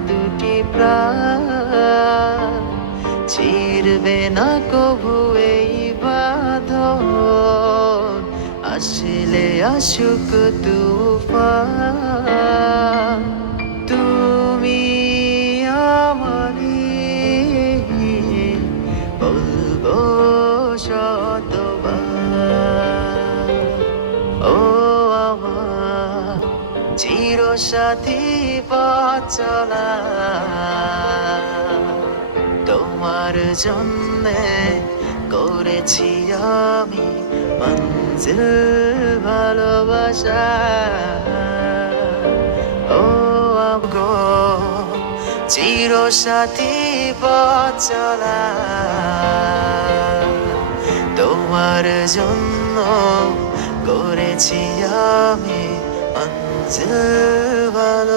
দুটি প্রাণ ছিড়বে না কভু এই বাঁধন আসলে আসুক তুফান তুমি আমারই বলবো শতবার ও আমার চিরসাথী পথ চলা তোমার জন্যে করেছি আমি মঞ্জিল ভালোবাসা ও আমগো চিরসাথী পথ চলা তোমার জন্য করেছি আমি মঞ্জিল ভালো